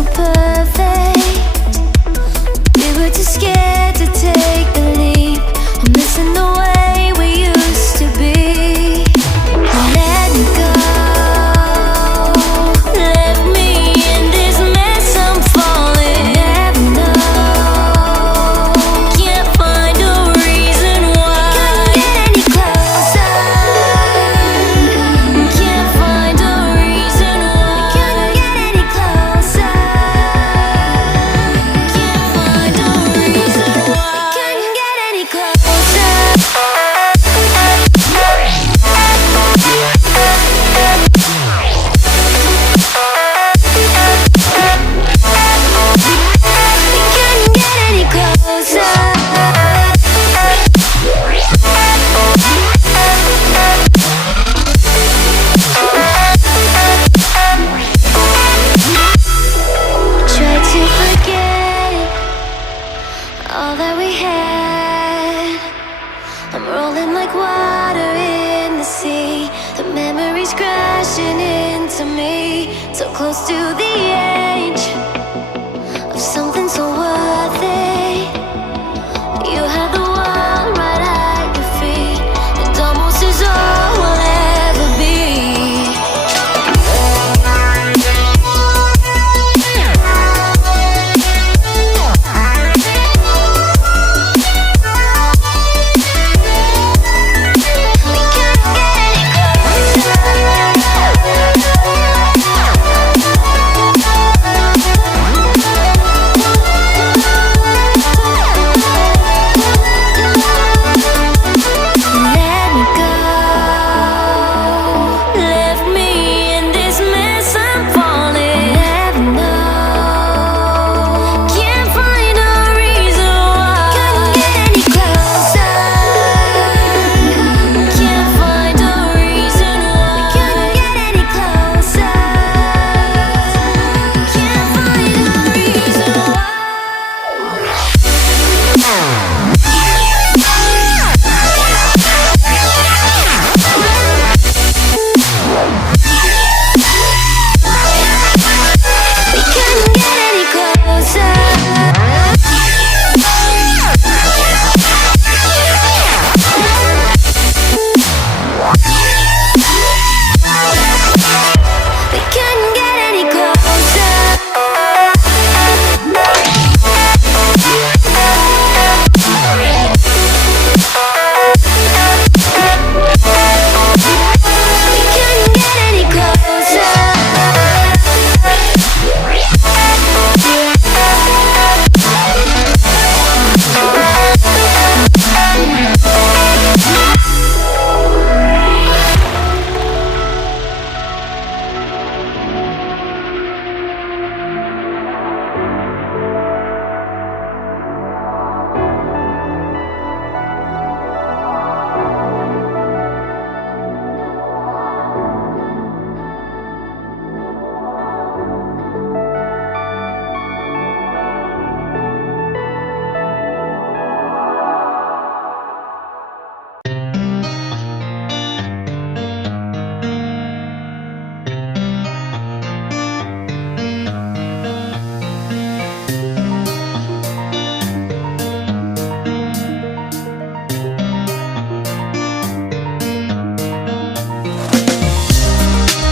so perfect. We were too scared to take the leap. I'm missing the way we used to be. Let me go, left me in this mess. I'm falling. Never know, can't find a reason why. Couldn't get any closer. Can't find a reason why. Couldn't get any closer. Can't find a reason why. Couldn't get any closer. Couldn't get any closer. Tried to forget all that we had. I'm rolling like water in the sea. The memories crashing into me. So close to the edge of something so worth it. You had the world right at your feet. It almost is all we'll ever be. We can't get any closer. Let me go, left me in this mess. I'm falling. Never know, can't find a reason why. Couldn't get any closer. Can't find a reason why. Couldn't get any closer. Can't find a reason why. We couldn't get any closer. We couldn't get any closer. We couldn't get any closer.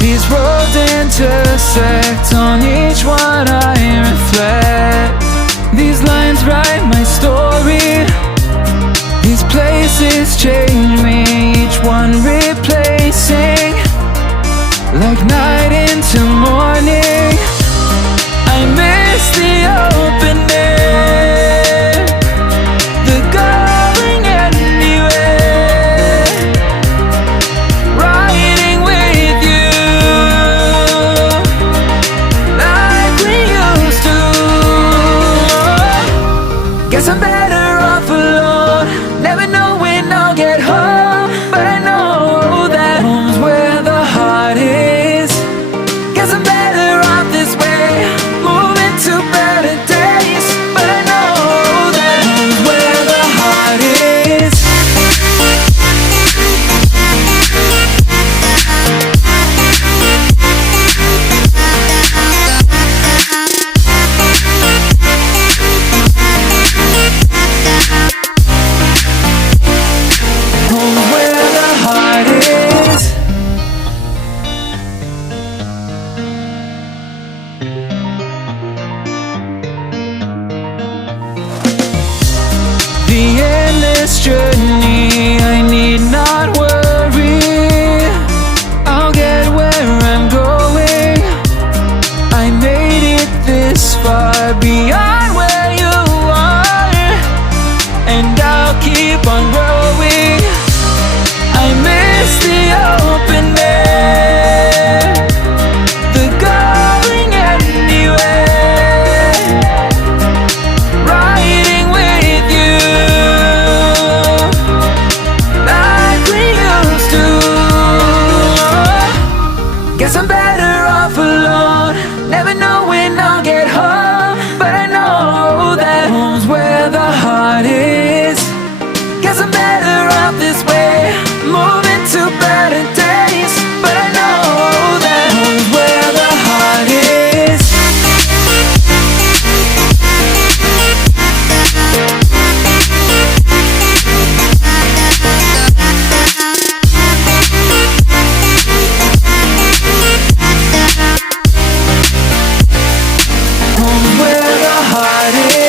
These roads intersect, on each one I reflect. These lines write my story. These places change me, each one replacing. Like night into morning, I miss the open air, the going anywhere, riding with you, like we this journey, I need not worry. I'll get where I'm going. I made it this far, beyond where you are, and I'll keep on growing. I miss the open air, the going anywhere, riding with you like we used to. Guess I'm better off alone, never know when I'll get home, but I know that home's where the heart is. Guess I'm better off this way, moving to better days, but I know that home's where the heart is. Home's where the heart is.